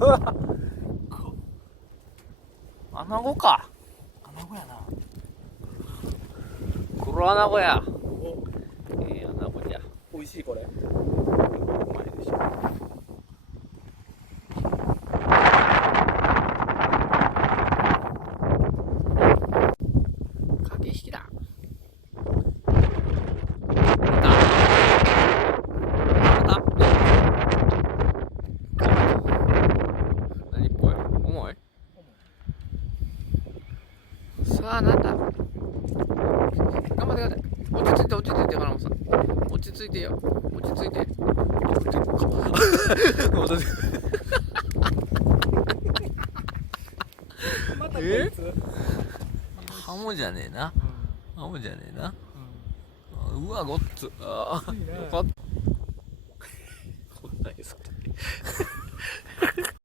アナゴか。アナゴやな。黒アナゴや。お、ええアナゴじゃ。美味しいこれ。うまいでしょ。駆け引きだ。何っぽい？重い？さあ、なんだ。頑張ってください。落ち着いて、落ち着いて、金本さん。落ち着いてよ。落ち着いて。またこいつ。ハモじゃねえな。ハモじゃねえな。うん。うわ、ごっつ。ああ、よかった。